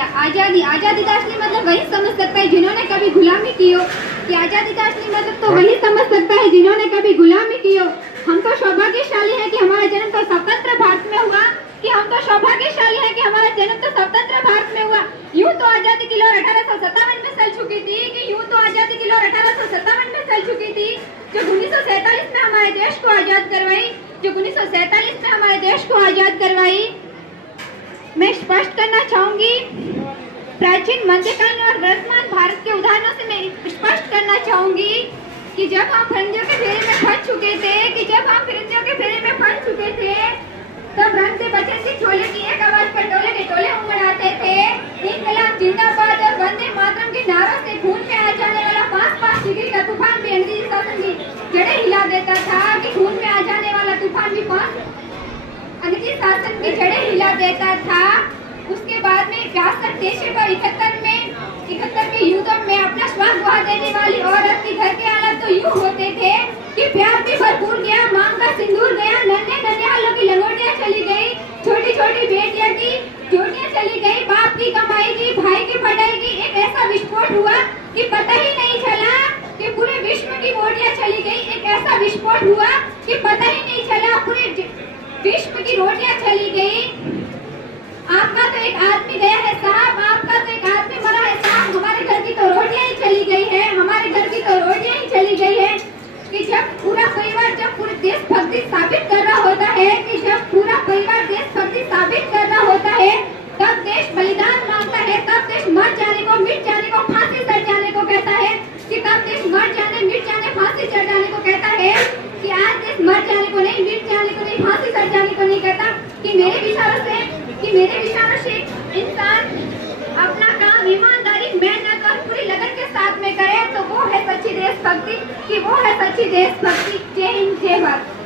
किया। आजादी, आजादी का असली मतलब वही समझ सकता है जिन्होंने कभी गुलामी की हो, कि आजादी का असली मतलब तो वही समझ सकता है जिन्होंने कभी गुलामी की हो। हम तो सौभाग्यशाली हैं कि हमारा जन्म तो स्वतंत्र भारत में हुआ, कि हम तो सौभाग्यशाली हैं कि हमारा जन्म तो स्वतंत्र भारत में हुआ। यूं तो आजादी की लहर 1857 में चल चुकी थी, कि यूं तो आजादी की लहर 1857 में चल चुकी थी, जो 1947 में हमारे देश को आजाद करवाई, जो 1947 में हमारे देश को आजाद करवाई। मैं स्पष्ट करना चाहूंगी, प्राचीन, मध्यकालीन और वर्तमान भारत के उदाहरणों से मैं स्पष्ट करना चाहूंगी कि जब हम फिरंगियों के फेरे में फंस चुके थे, कि जब हम फिरंगियों के फेरे में फंस चुके थे, तब रंग से बचे थे छोले की एक आवाज पर टोले के टोले उमड़ाते थे। इनकलाब जिंदाबाद और वंदे मातरम के नारों से खून में आ जाने वाला 5-5 डिग्री का तूफान भी अंग्रेजी शासन की जड़ें हिला देता था, कि खून में आ जाने वाला तूफान भी अंग्रेजी शासन की जड़ें हिला देता था। उसके बाद में 62 पर 71 के युद्धों में अपना श्वास गवा देने वाली औरत के घर के हालात तो यूं होते थे कि प्यार भी भरपूर गया, मांग का सिंदूर गया, नन्हे नन्हे हालों की लंगोटियां चली गई, छोटी छोटी बेटियां की जोटियां चली गई, बाप की कमाई की, भाई की पढ़ाई की। एक ऐसा विस्फोट हुआ कि पता ही नहीं चला कि पूरे विश्व की रोटियां चली गई। एक ऐसा विस्फोट हुआ कि पता ही नहीं चला पूरे विश्व की रोटियां चली गई। आपका तो एक आदमी गया है साहब, आपका तो एक आदमी मरा है साहब, हमारे घर की तो रोटियां ही चली गई है, हमारे घर की तो रोटियां ही चली गई है। कि जब पूरा परिवार, जब पूरे देशभक्ति साबित कर रहा होता है, कि जब पूरा परिवार देशभक्ति साबित कर रहा होता है, तब देश बलिदान मांगता है, तब देश मर जाने को, मिट जाने को, फांसी चढ़ जाने को कहता है, कि तब देश मर जाने, मिट जाने, फांसी चढ़ जाने को कहता है, कि आज देश मर जाने को नहीं, मिट जाने को नहीं, फांसी चढ़ जाने को नहीं कहता। कि मेरे विचारों से इंसान अपना काम ईमानदारी, मेहनत और पूरी लगन के साथ में करे तो वो है सच्ची देशभक्ति, कि वो है सच्ची देशभक्ति। जय हिंद, जय भारत।